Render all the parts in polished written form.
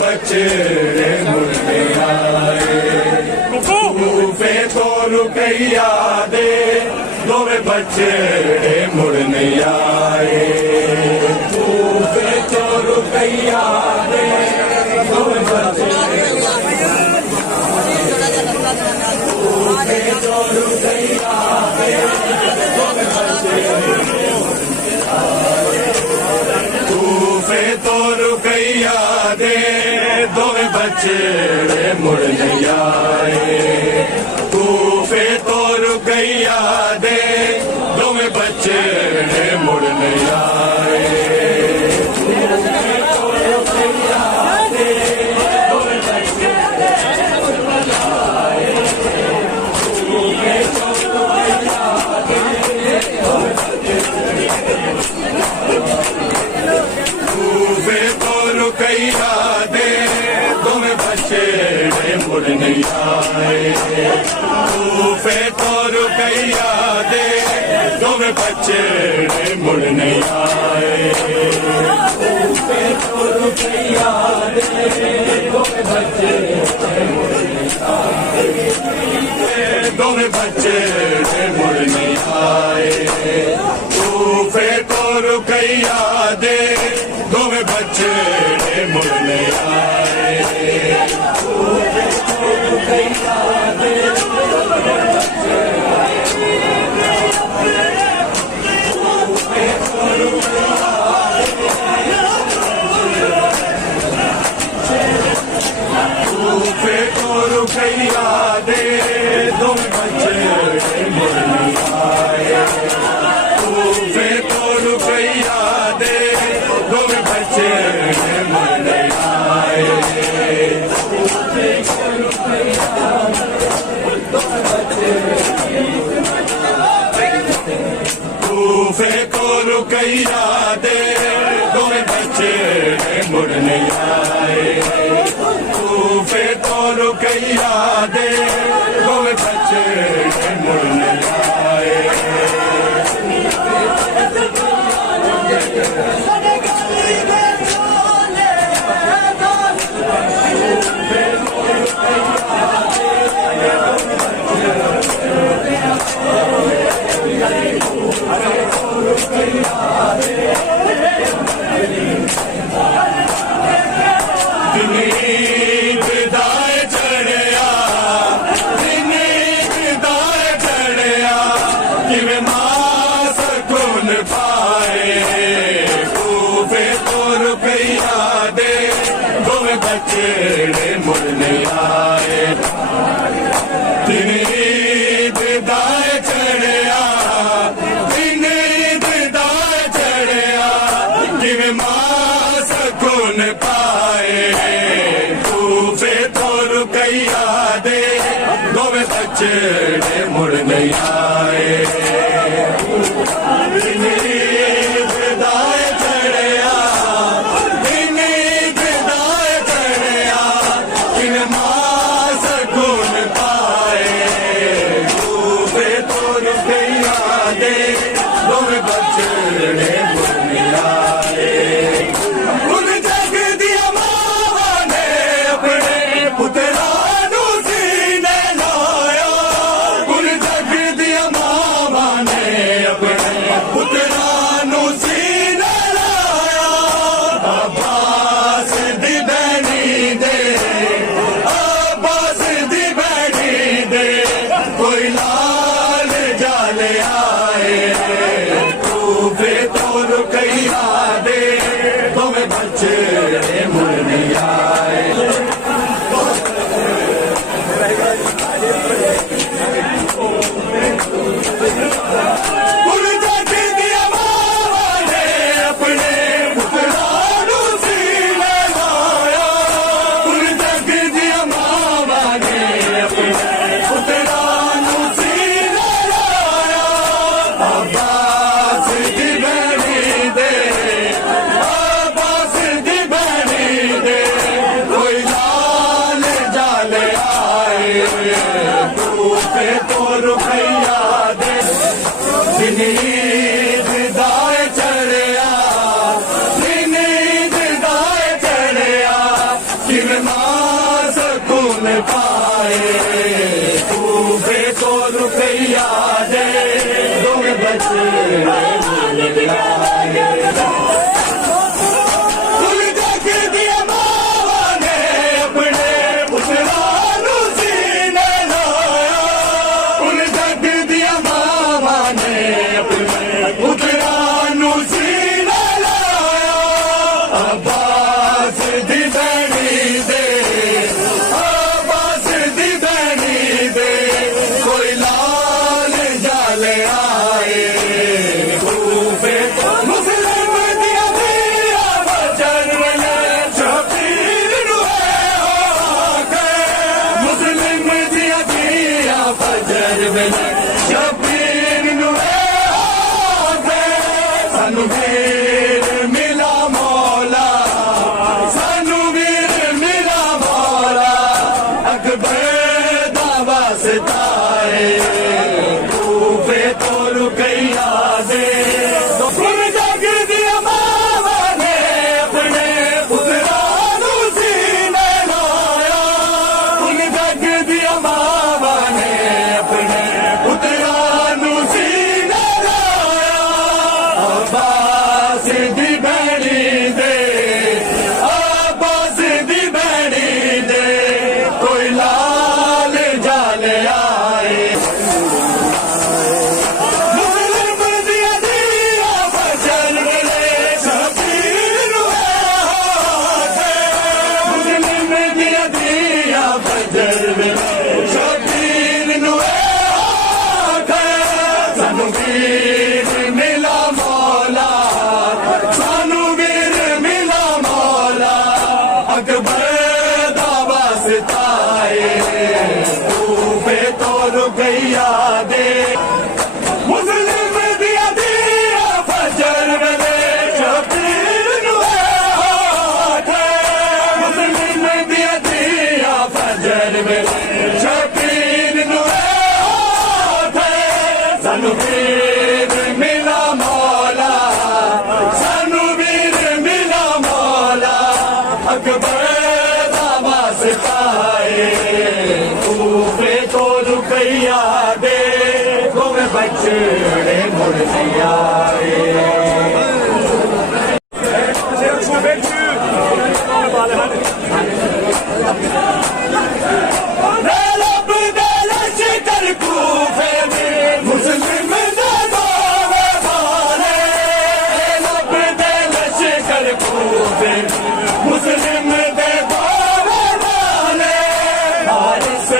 बच्चे मुड़ने आए तूफे तो रुकैया दे दोवे बच्चे मुड़ने आए तूफे तो रुकैया दे दोवे बच्चे तूफे तो रुकैया दे दोवे बच्चे तूफे तो रुकैया दे दोवे बच्चे मुड़ नहीं आए तूफे तो रुकैया दे दोवे बच्चे मुड़ नहीं आए तूफे तो रुकैया दे दोवे बच्चे मुड़ आए तूफे तो रुकैया दे दोवे बच्चे तूफे तो रुकैया दे दोवे बच्चे मुड़ नहीं आए तूफे तो रुकैया दे दोवे बच्चे मुड़ नहीं आए तूफे तो रुकैया दे दोवे बच्चे दोवे बच्चे मुड़ नहीं आए तूफे तो रुकैया दे दोवे बच्चे मुड़ नहीं आए तूफे तो रुकैया दे तूफे तो रुकैया तूफे तो रुकैया दे दोवे बच्चे मुड़ नहीं आए तूफे तो रुकैया दे दोवे बच्चे मुड़ नहीं आए तूफे तो रुकैया दोवे बच्चे तूफे तो रुकैया दे दोवे बच्चे मुड़ नहीं आए तूफे तो रुकैया दे दोवे बच्चे मुड़ नहीं आए बच्चे मुड़ नहीं आए दिन ईद दाए चढ़िया दिन ईद दाए चढ़िया जिਵੇਂ मां सकून पाए तूफे तो रुकैया दे दोवे बच्चे मुड़ नहीं आए दिन ईद दाए चढ़िया बचड़े मुल लाए कुल जग दिया मावा ने अपने पुत्रा नू सीने लाया कुल जग दिया मावा ने अपने पुत्रा नू सीने लाया अब्बास दी भैणी दे अब्बास दी भैणी दे कोई लाल जल आए रूपे मुस्लिम दिया दिया बचन शबीर नु है आके मुस्लिम दिया दिया बचन शबीर नु है आके सानू वीर मिला मौला सानू वीर मिला मौला अकबर दा वास्ता रूपे तो रुकैया दे कुल जग दिया मावा ने अपने पुत्रा नू सीने लाया कुल जग दिया मावा ने अपने पुत्रा नू सीने लाया अब्बास दी भैणी दे अब्बास दी भैणी दे कोई लाल जल आए मुस्लिम दिया दिया बचन शबीर नु है आके मुस्लिम दिया दिया बचन शबीर नु है आके सानू वीर मिला मौला सानू वीर मिला मौला अकबर दा वास्ता रूपे तो रुकैया दे मुस्लिम दिया दिया फजर वेले शबीर नु है आके मुस्लिम दिया दिया फजर वेले शबीर नु है आके सानू वीर मिला मौला सानू वीर मिला मौला अकबर दा वास्ता रूपे तो रुकैया दे गोवे बचड़े मुड़ आए लब गल शिकर कूफे में मुस्लिम दे बावे वाले लब गल शिकर कूफे मुस्लिम दे बावे वाले हारिस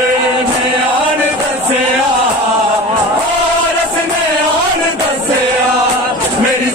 ने आन दसिया हारिस ने आन दसिया मेरी